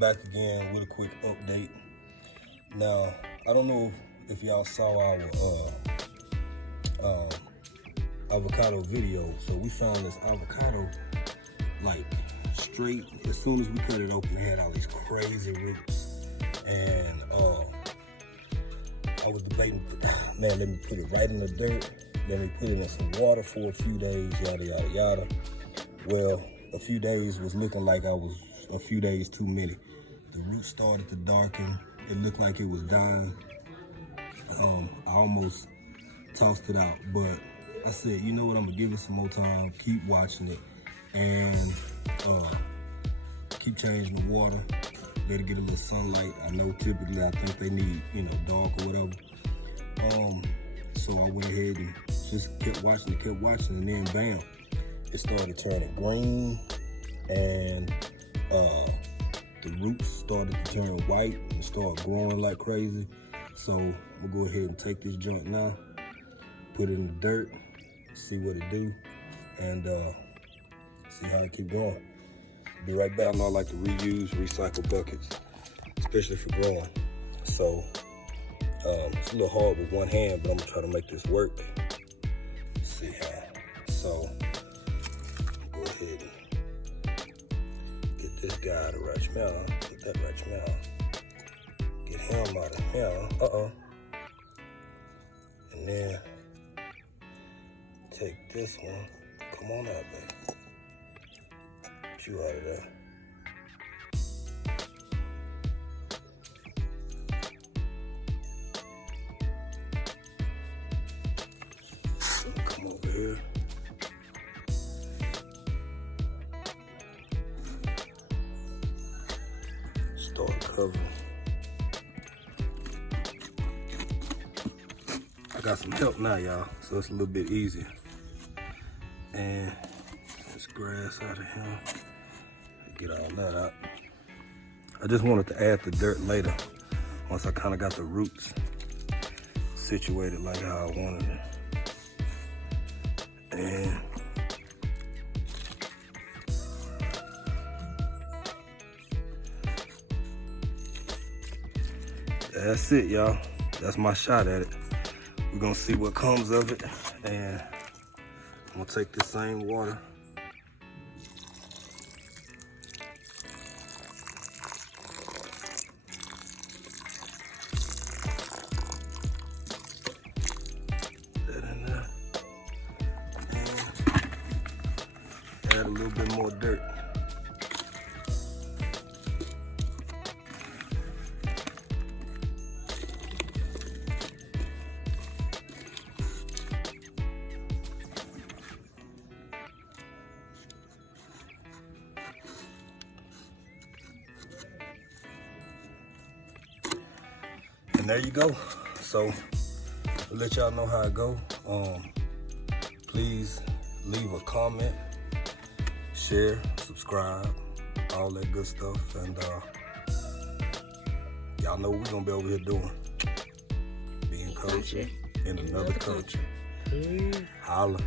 back again with a quick update. Now, I don't know if y'all saw our avocado video. So we found this avocado like straight. As soon as we cut it open, it had all these crazy roots. And I was debating, man, let me put it right in the dirt. Let me put it in some water for a few days, yada, yada, yada. Well, a few days was looking like I was a few days too many. The roots started to darken. It looked like it was dying. I almost tossed it out, but I said, you know what, I'm gonna give it some more time, keep watching it, and keep changing the water, let it get a little sunlight. I know typically I think they need, you know, dark or whatever. So I went ahead and just kept watching, and then bam, it started turning green, and the roots started to turn white and start growing like crazy. So we'll go ahead and take this joint now, put it in the dirt, see what it do, and see how it keep going. Be right back. I know I like to reuse, recycle buckets, especially for growing. So it's a little hard with one hand, but I'm gonna try to make this work. Let's see how. So go ahead and get this guy out of right smell. Get that right smell. Get him out of here. And then take this one. Come on out, baby. Get you out of there. Come over here. Start covering. I got some help now, y'all, so it's a little bit easier. And this grass out of here. Get all that out. I just wanted to add the dirt later, once I kind of got the roots situated like how I wanted it. And that's it, y'all. That's my shot at it. We're gonna see what comes of it, and I'm gonna take the same water. That in there. And add a little bit more dirt. And there you go. So I'll let y'all know how it go. Please leave a comment, share, subscribe, all that good stuff. And y'all know we're gonna be over here doing. Being culture in another country. Holla.